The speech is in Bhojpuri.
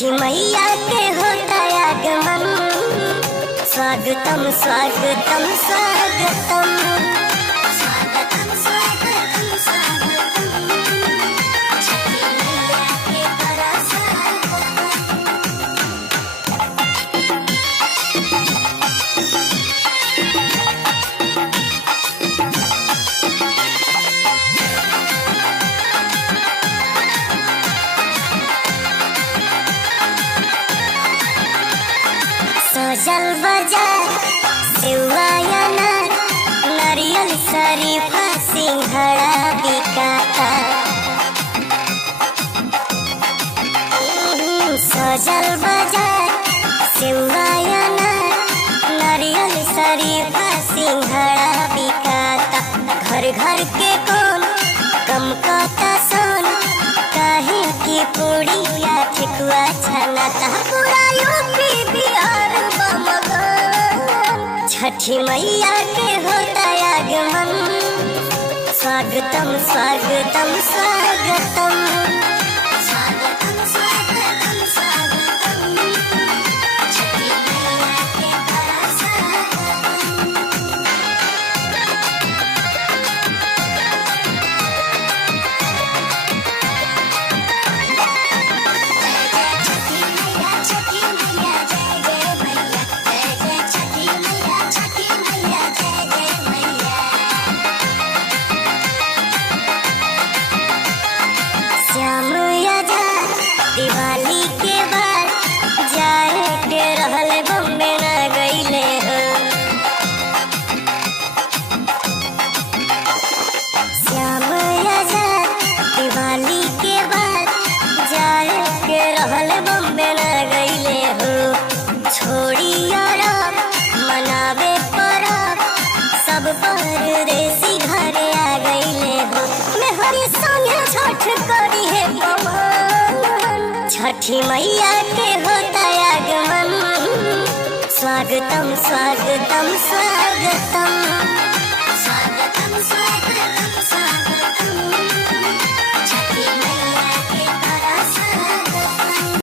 छठी मैया के होता आगमन, स्वागतम स्वागतम स्वागतम स्वागतम स्वागतम स्वागतम, छठी मैया के करा स्वागतम। सजल बाजार सेवया नार, नारियल शरीफा सिंघड़ा बिकाता। सजल बाजार सेवया नार, नारियल शरीफा सिंघड़ा बिकाता। घर घर के कौन कम कहता सोन, काहे की पूड़िया ठेकुआ छनाता। पूरा यूपी बिहार छठी मैया के होता आगमन, स्वागतम स्वागतम स्वागतम स्वागतम स्वागतम स्वागतम, छठी मैया के करा स्वागतम। दिवाली के बाद जाए के रहल बम्बे न गईले हो। श्याम आजाद दिवाली के बाद जाए के रहल बम्बे न गईले हो। छोड़ी अरब मनावे परब, सब परदेसी घरे आ गईले हो। मेहरी संगे छठ करी है पवन, छठी मैया के होता आगमन, स्वागतम स्वागतम स्वागतम।